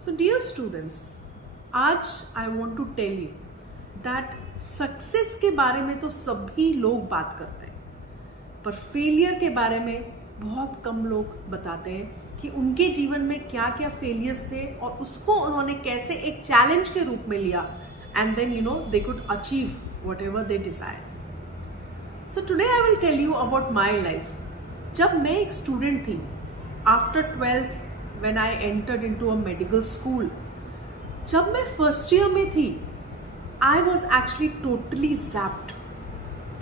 So dear students, आज I want to tell you that success के बारे में तो सभी लोग बात करते हैं, पर फेलियर के बारे में बहुत कम लोग बताते हैं कि उनके जीवन में क्या क्या फेलियर्स थे और उसको उन्होंने कैसे एक चैलेंज के रूप में लिया and then they could achieve whatever they desire. So today I will tell you about my life. जब मैं एक स्टूडेंट थी, after 12th when I entered into a medical school, जब मैं फर्स्ट ईयर में थी, I was actually totally zapped.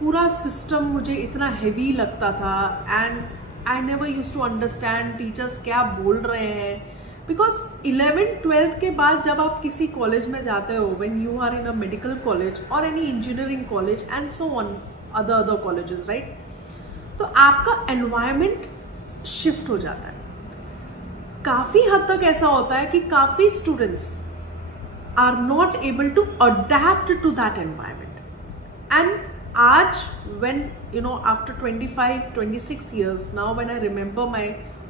पूरा system मुझे इतना हेवी लगता था and I never use to understand teachers क्या बोल रहे हैं, बिकॉज 11th-12th के बाद जब आप किसी कॉलेज में जाते हो, when you are in a medical college और any engineering college and so on other colleges, right, तो आपका एनवायरमेंट शिफ्ट हो जाता है. काफ़ी हद तक ऐसा होता है कि काफ़ी students are not able to adapt to that environment. And आज when after 25-26 years now, when I remember my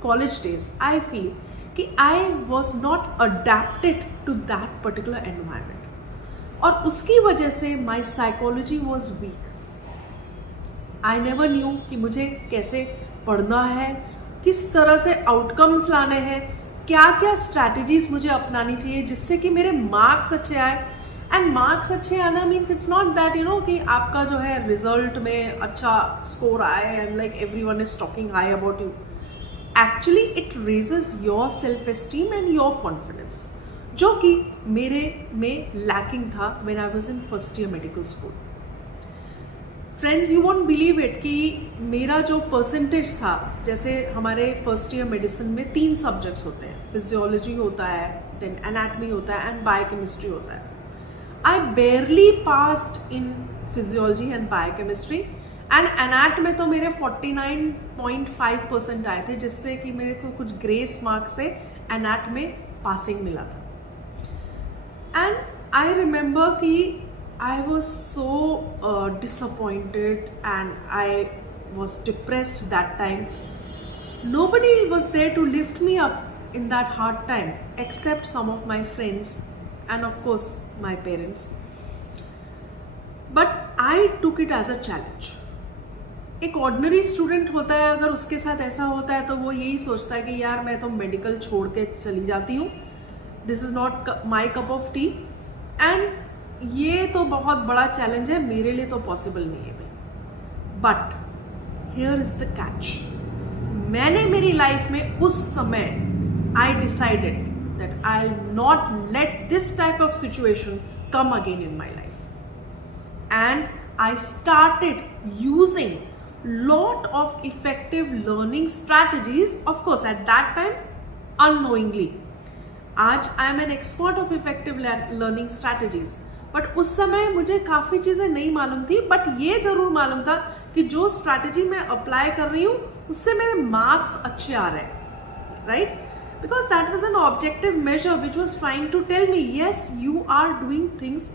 college days, I feel कि I was not adapted to that particular environment. और उसकी वजह से my psychology was weak. I never knew कि मुझे कैसे पढ़ना है, किस तरह से आउटकम्स लाने हैं, क्या क्या स्ट्रैटेजीज मुझे अपनानी चाहिए जिससे कि मेरे मार्क्स अच्छे आए. एंड मार्क्स अच्छे आना मीन्स इट्स नॉट दैट कि आपका जो है रिजल्ट में अच्छा स्कोर आए and like everyone is talking high about you. Actually it raises your self esteem and your confidence, जो कि मेरे में लैकिंग था when I was in first year medical school. Friends, you won't believe it कि मेरा जो percentage था, जैसे हमारे फर्स्ट ईयर मेडिसिन में 3 सब्जेक्ट्स होते हैं, फिजियोलॉजी होता है, देन एनाटमी होता है एंड बायोकेमिस्ट्री होता है. I barely passed in physiology and biochemistry and anat में तो मेरे 49.5% आए थे, जिससे कि मेरे को कुछ ग्रेस मार्क्स से एनाट में पासिंग मिला था. एंड आई रिमेंबर कि I was so disappointed and I was depressed that time. Nobody was there to lift me up in that hard time except some of my friends and of course my parents. But I took it as a challenge. एक ordinary student होता है, अगर उसके साथ ऐसा होता है तो वो यही सोचता है कि यार मैं तो मेडिकल छोड़ के चली जाती हूँ, this is not my cup of T and ये तो बहुत बड़ा चैलेंज है, मेरे लिए तो पॉसिबल नहीं है भाई. But here is the catch. मैंने मेरी लाइफ में उस समय I decided that I will not let this type of situation come again in my life and I started using lot of effective learning strategies. Of course at that time unknowingly. आज I am an expert of effective learning strategies, but उस समय मुझे काफ़ी चीज़ें नहीं मालूम थी. But ये ज़रूर मालूम था कि जो स्ट्रैटेजी मैं अप्लाई कर रही हूँ उससे मेरे मार्क्स अच्छे आ रहे हैं, right, because that was an objective measure which was trying to tell me yes you are doing things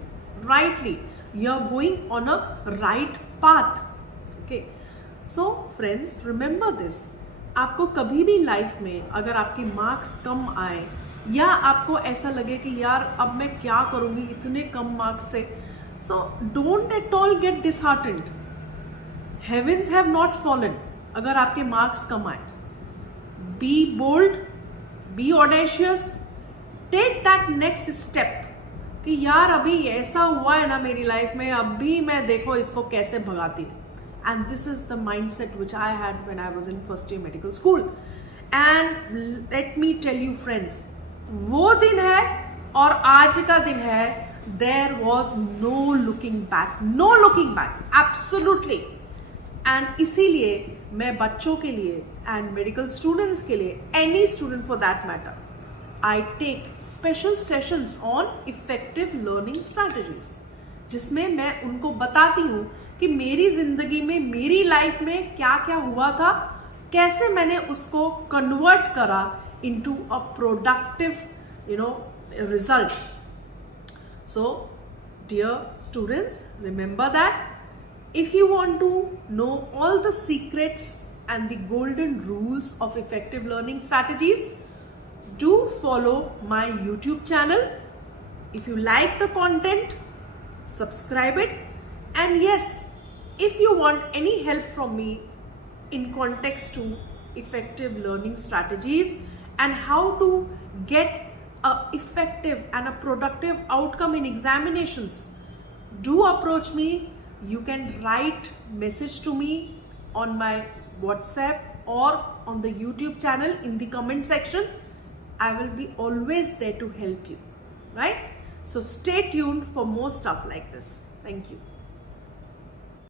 rightly, you are going on a right path. Okay, so friends, remember this. आपको कभी भी life में अगर आपके marks कम आए या आपको ऐसा लगे कि यार अब मैं क्या करूँगी इतने कम मार्क्स से, so don't at all get disheartened. Heavens have not fallen अगर आपके मार्क्स कम आए. Be bold, be audacious, take that next step कि यार अभी ऐसा हुआ है ना मेरी लाइफ में, अभी मैं देखो इसको कैसे भगाती. And this is the mind set which I had when I was in first year medical school. And let me tell you friends, वो दिन है और आज का दिन है, there was no looking back, no looking back, absolutely. And इसीलिए मैं बच्चों के लिए एंड मेडिकल स्टूडेंट्स के लिए, any student for that matter, I take special sessions on effective learning strategies, जिसमें मैं उनको बताती हूँ कि मेरी जिंदगी में, मेरी लाइफ में क्या क्या हुआ था, कैसे मैंने उसको कन्वर्ट करा into a productive result. So dear students, remember that if you want to know all the secrets and the golden rules of effective learning strategies, do follow my YouTube channel. If you like the content, subscribe it. And yes, if you want any help from me in context to effective learning strategies and how to get a effective and a productive outcome in examinations, do approach me. You can write message to me on my WhatsApp or on the YouTube channel in the comment section. I will be always there to help you, right? So stay tuned for more stuff like this. Thank you.